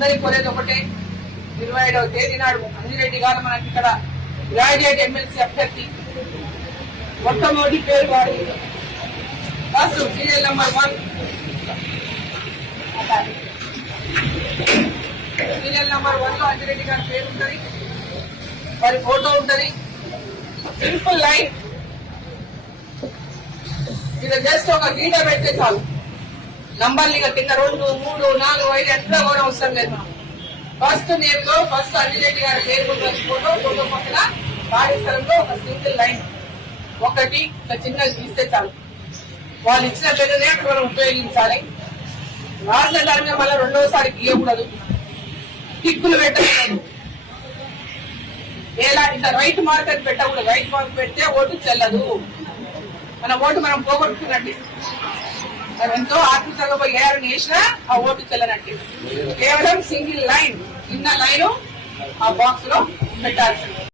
కోరేది ఒకటే 27వ తేదీ నాడు అంజిరెడ్డి గారు మనకి ఇక్కడ గ్రాడ్యుయేట్ ఎమ్మెల్సీ అభ్యర్థి మొట్టమొదటి పేరు వాడు first serial number 1 serial number 1 లో అంజిరెడ్డి గారి పేరు ఉంటుంది, వారి ఫోటో ఉంటుంది. సింపుల్ లైన్ ఇది జస్ట్ ఒక గీత పెడితే చాలు. నంబర్లు ఇక కింద 2, 3, 4, 5 ఎట్లా కూడా అవసరం లేదు. ఫస్ట్ నేమ్ లో ఫస్ట్ అంజిరెడ్డి గారి పేరు ఫోటో పక్కన ఖాళీ స్థలంలో ఒక సింగిల్ లైన్ ఒకటి చిన్న గీస్తే చాలు. వాళ్ళు ఇచ్చిన పేరునే మనం ఉపయోగించాలి. రాసిన దాని మీద మళ్ళీ రెండోసారి గీయకూడదు, టిక్కులు పెట్టకూడదు. ఎలా ఇట్లా రైట్ మార్క్ అని పెట్టకూడదు. రైట్ మార్క్ పెడితే ఓటు చెల్లదు. మన ఓటు మనం పోగొట్టుకున్నట్టు, మనం ఎంతో ఆత్మీయంగా పోయి ఏఆర్ని వేసినా ఆ ఓటు చెల్లనట్టు. కేవలం సింగిల్ లైన్ చిన్న లైన్ ఆ బాక్స్ లో పెట్టాల్సింది.